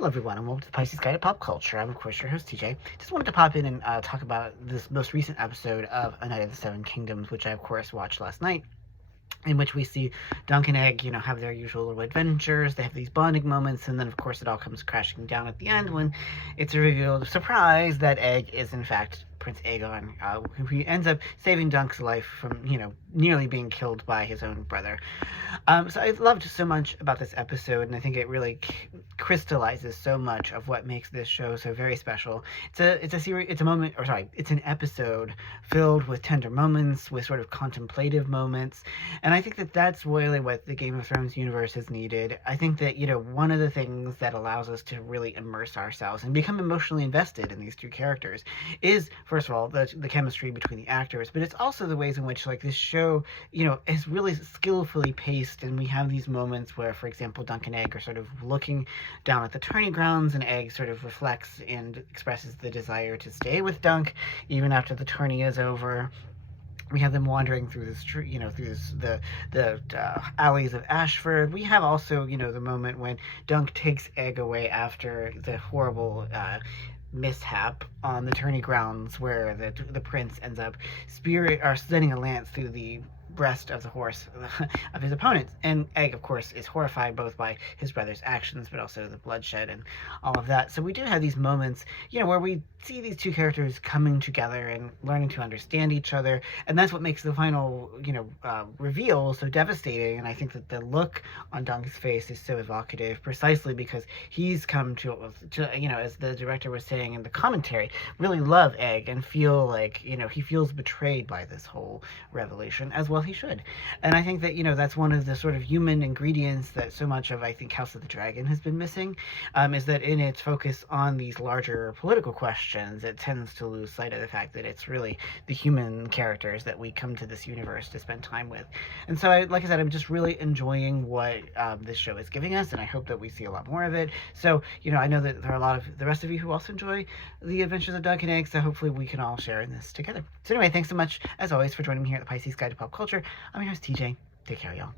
Hello everyone, and welcome to the Pisces Guide to Pop Culture. I'm of course your host TJ. Just wanted to pop in and talk about this most recent episode of A Night of the Seven Kingdoms, which I of course watched last night, in which we see Dunk and Egg, have their usual little adventures. They have these bonding moments, and then of course it all comes crashing down at the end when it's revealed, surprise, that Egg is in fact Prince Aegon, who ends up saving Dunk's life from, nearly being killed by his own brother. So I loved so much about this episode, and I think it really crystallizes so much of what makes this show so very special. It's a series, it's an episode filled with tender moments, with sort of contemplative moments, and I think that that's really what the Game of Thrones universe has needed. I think that, one of the things that allows us to really immerse ourselves and become emotionally invested in these two characters is, first of all, the chemistry between the actors, but it's also the ways in which, like, this show, is really skillfully paced, and we have these moments where, for example, Dunk and Egg are sort of looking down at the tourney grounds, and Egg sort of reflects and expresses the desire to stay with Dunk even after the tourney is over. We have them wandering through the street, the alleys of Ashford. We have also, the moment when Dunk takes Egg away after the horrible mishap on the tourney grounds, where the prince ends up sending a lance through the breast of the horse of his opponents. And Egg, of course, is horrified both by his brother's actions, but also the bloodshed and all of that. So we do have these moments, where we see these two characters coming together and learning to understand each other. And that's what makes the final, reveal so devastating. And I think that the look on Dunk's face is so evocative, precisely because he's come to as the director was saying in the commentary, really love Egg and feel like, he feels betrayed by this whole revelation, as well he should. And I think that, that's one of the sort of human ingredients that so much of, I think, House of the Dragon has been missing, is that in its focus on these larger political questions, it tends to lose sight of the fact that it's really the human characters that we come to this universe to spend time with. And so, like I said, I'm just really enjoying what this show is giving us, and I hope that we see a lot more of it. So, I know that there are a lot of the rest of you who also enjoy the adventures of Dunk and Egg, so hopefully we can all share in this together. So anyway, thanks so much, as always, for joining me here at the Pisces Guide to Pop Culture. I'm your host, TJ. Take care, y'all.